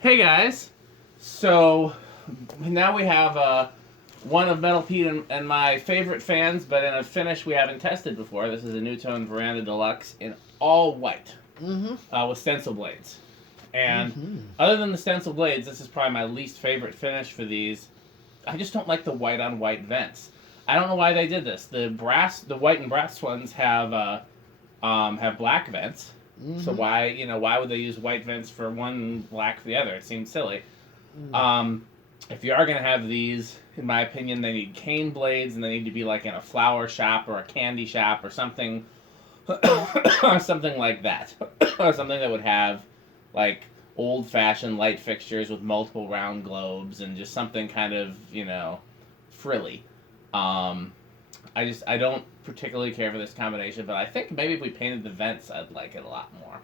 Hey guys, so now we have one of Metal Pete and my favorite fans, but in a finish we haven't tested before. This is a Nutone Verandah Deluxe in all white with stencil blades. And other than the stencil blades, this is probably my least favorite finish for these. I just don't like the white on white vents. I don't know why they did this. The white and brass ones have black vents. So why would they use white vents for one and black for the other? It seems silly. If you are going to have these, in my opinion, they need cane blades, and they need to be like in a flower shop or a candy shop or something, or something like that, or something that would have like old-fashioned light fixtures with multiple round globes and just something kind of frilly. I don't particularly care for this combination, but I think maybe if we painted the vents, I'd like it a lot more.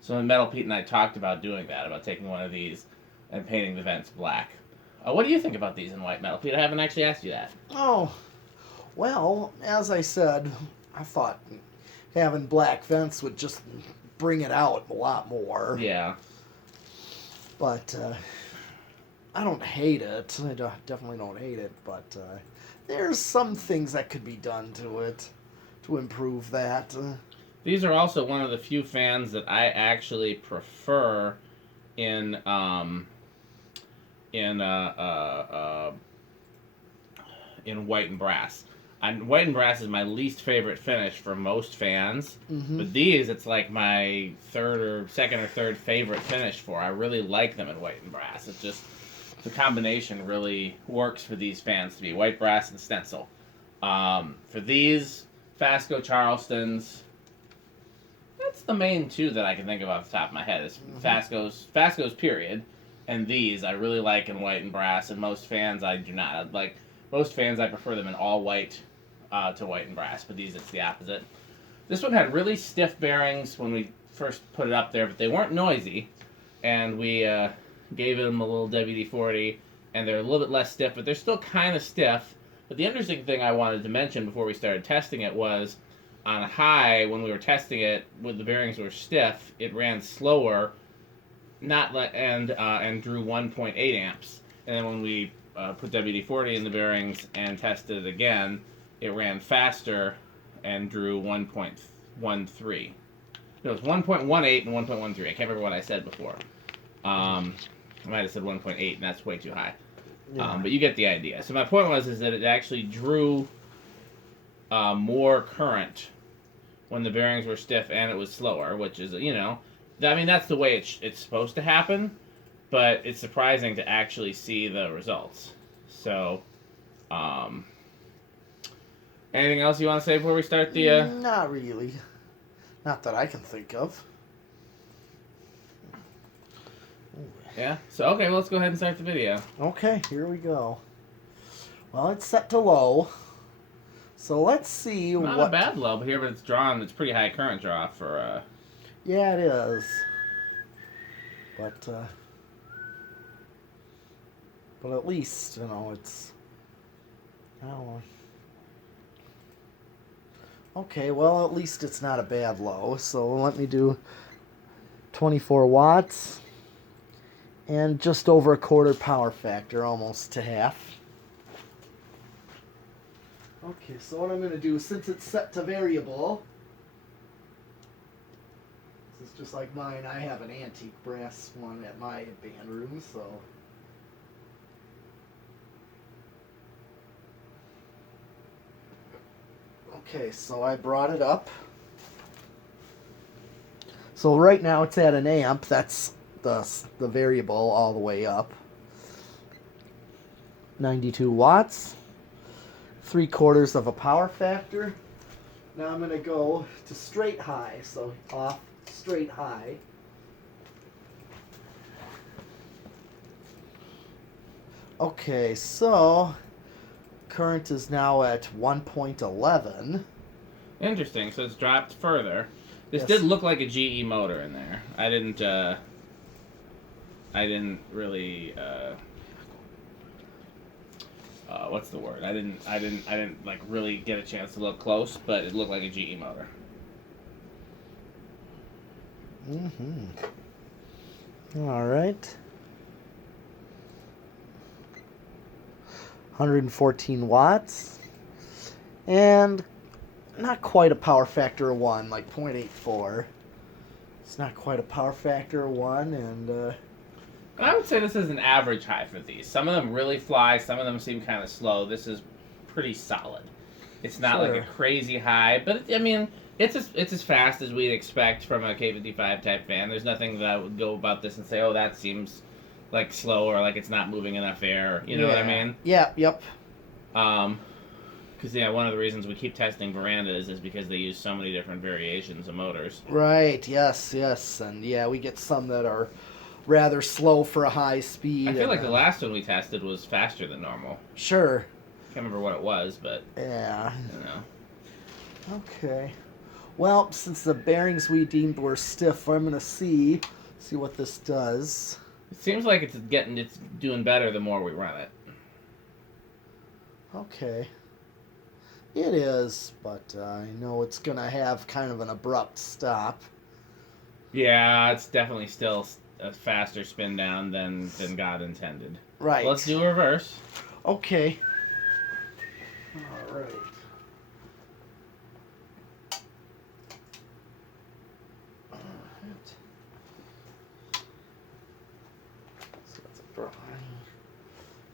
So when Metal Pete and I talked about doing that, about taking one of these and painting the vents black. What do you think about these in white, Metal Pete? I haven't actually asked you that. Oh, well, as I said, I thought having black vents would just bring it out a lot more. Yeah. But I don't hate it. Definitely don't hate it, but there's some things that could be done to it to improve that. These are also one of the few fans that I actually prefer in white and brass. White and brass is my least favorite finish for most fans, but these it's like my second or third favorite finish for. I really like them in white and brass. It's just the combination really works for these fans to be white, brass, and stencil. For these Fasco Charlestons, that's the main two that I can think of off the top of my head. Is Fasco's period, and these I really like in white and brass. And most fans I do not. Like most fans, I prefer them in all white to white and brass. But these, it's the opposite. This one had really stiff bearings when we first put it up there, but they weren't noisy, and we gave them a little WD-40, and they're a little bit less stiff, but they're still kind of stiff. But the interesting thing I wanted to mention before we started testing it was, on high, when we were testing it, when the bearings were stiff, it ran slower, and drew 1.8 amps. And then when we put WD-40 in the bearings and tested it again, it ran faster and drew 1.13. No, it was 1.18 and 1.13. I can't remember what I said before. I might have said 1.8, and that's way too high. Yeah. But you get the idea. So my point was that it actually drew more current when the bearings were stiff and it was slower, which is, that's the way it's supposed to happen, but it's surprising to actually see the results. So, anything else you want to say before we start the... Not really. Not that I can think of. Yeah? So, okay, well, let's go ahead and start the video. Okay, here we go. Well, it's set to low. So let's see Not a bad low, but here, but it's drawn. It's pretty high current draw for... Yeah, it is. But at least, it's... I don't know. Okay, well, at least it's not a bad low. So let me do 24 watts. And just over a quarter power factor, almost to half. Okay, so what I'm going to do, since it's set to variable, this is just like mine, I have an antique brass one at my band room, so... Okay, so I brought it up. So right now it's at an amp, that's the variable all the way up. 92 watts. 3/4 of a power factor. Now I'm going to go to straight high, so off straight high. Okay, so current is now at 1.11. Interesting, so it's dropped further. This Yes. did look like a GE motor in there. I didn't really what's the word? I didn't like really get a chance to look close, but it looked like a GE motor. All right. 114 watts. And not quite a power factor of 1, like 0.84. It's not quite a power factor of 1, and I would say this is an average high for these. Some of them really fly, some of them seem kind of slow. This is pretty solid. It's not like a crazy high, but I mean, it's as fast as we'd expect from a K55 type fan. There's nothing that I would go about this and say, oh, that seems like slow or like it's not moving enough air. You know what I mean? Yeah, yep. Because, one of the reasons we keep testing Verandas is because they use so many different variations of motors. Right, yes. And yeah, we get some that are rather slow for a high speed. I feel like the last one we tested was faster than normal. Sure. Can't remember what it was, but... Yeah. I don't know. Okay. Well, since the bearings we deemed were stiff, I'm going to see what this does. It seems like it's doing better the more we run it. Okay. It is, but I know it's going to have kind of an abrupt stop. Yeah, it's definitely still a faster spin down than God intended. Right. Let's do reverse. Okay. All right. So that's a drawing.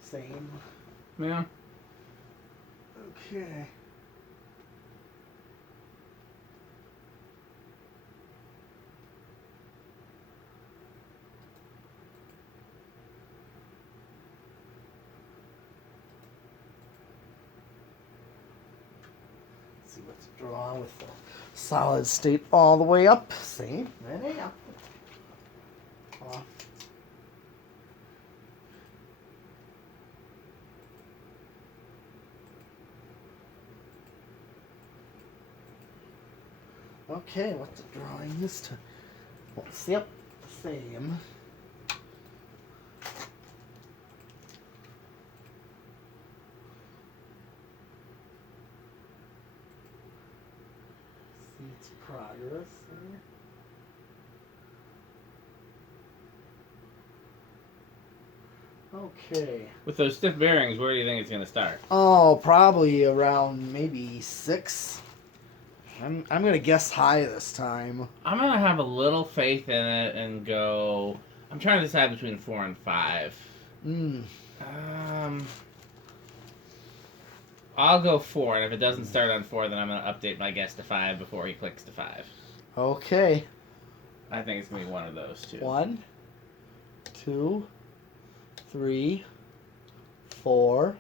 Same. Yeah. Okay. See what's drawn with the solid state all the way up. See? There. Okay, what's the drawing this time? Yep, the same. See its progress there. Okay. With those stiff bearings, where do you think it's going to start? Oh, probably around maybe 6. I'm gonna guess high this time. I'm going to have a little faith in it and go... I'm trying to decide between 4 and 5. I'll go 4, and if it doesn't start on 4, then I'm going to update my guess to 5 before he clicks to 5. Okay. I think it's going to be one of those two. 1, 2, 3, 4,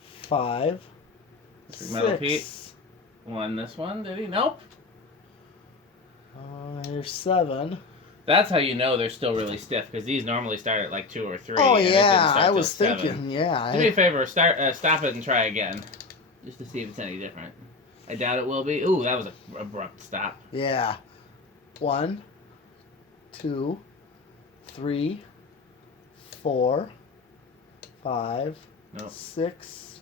5, Metal 6. Pete won this one, did he? Nope. There's 7. That's how you know they're still really stiff, because these normally start at like 2 or 3. Oh, and it didn't yeah, start I till was 7. thinking, yeah. Do me a favor, stop it and try again, just to see if it's any different. I doubt it will be. Ooh, that was an abrupt stop. Yeah. 1, 2, 3, 4, 5, Nope. 6,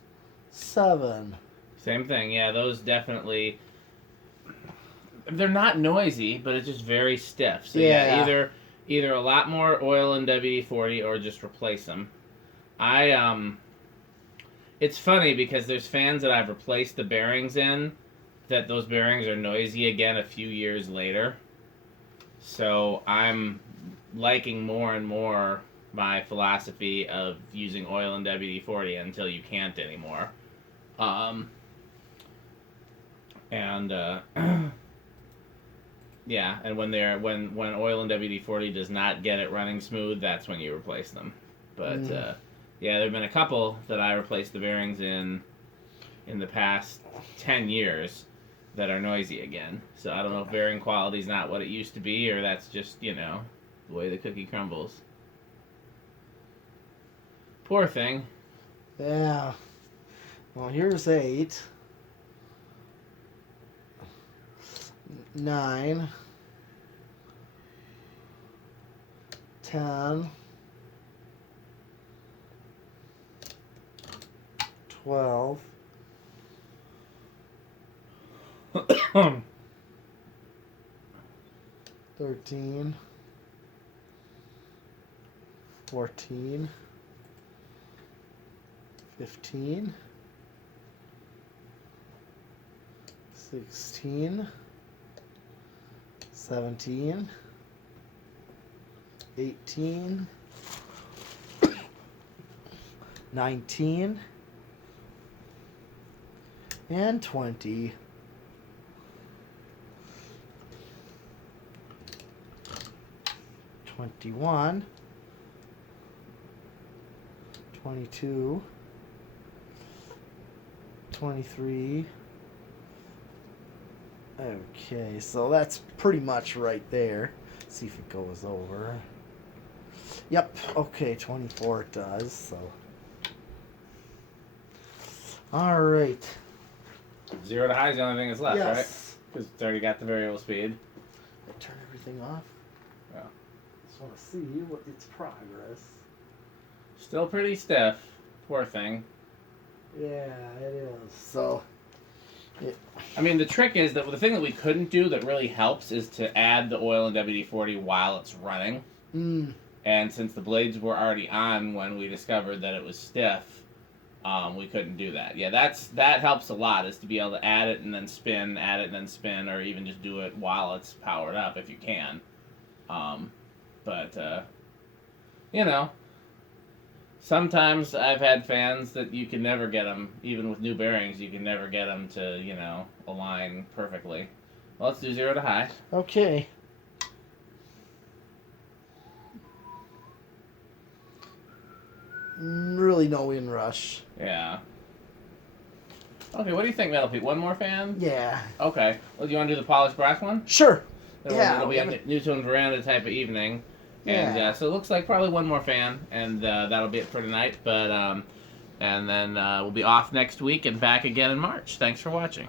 7. Same thing, yeah, those definitely... They're not noisy, but it's just very stiff. So yeah, either a lot more oil in WD-40 or just replace them. It's funny because there's fans that I've replaced the bearings in that those bearings are noisy again a few years later. So I'm liking more and more my philosophy of using oil and WD-40 until you can't anymore. Yeah, and when oil and WD-40 does not get it running smooth, that's when you replace them. But yeah, there've been a couple that I replaced the bearings in the past 10 years that are noisy again. So I don't know if bearing quality is not what it used to be, or that's just, the way the cookie crumbles. Poor thing. Yeah. Well, here's 8. 9, 10, 12, 13, 14, 15, 16, 17, 18, 19, and 20. 21, 22, 23. Okay, so that's pretty much right there. See if it goes over. Yep, okay, 24 it does, so. Alright. 0 to high is the only thing that's left, right? Yes. Because it's already got the variable speed. I turn everything off. Yeah. Just want to see what its progress. Still pretty stiff. Poor thing. Yeah, it is. So, I mean, the trick is that the thing that we couldn't do that really helps is to add the oil in WD-40 while it's running. And since the blades were already on when we discovered that it was stiff, we couldn't do that. Yeah, that helps a lot, is to be able to add it and then spin, add it and then spin, or even just do it while it's powered up if you can. You know, sometimes I've had fans that you can never get them, even with new bearings, you can never get them to, you know, align perfectly. Well, let's do 0 to high. Okay. Really no inrush. Yeah. Okay, what do you think, Metal Pete? One more fan? Yeah. Okay. Well, do you want to do the polished brass one? Sure. It'll be a Nutone Verandah type of evening. And so it looks like probably one more fan, and that'll be it for tonight. But and then we'll be off next week and back again in March. Thanks for watching.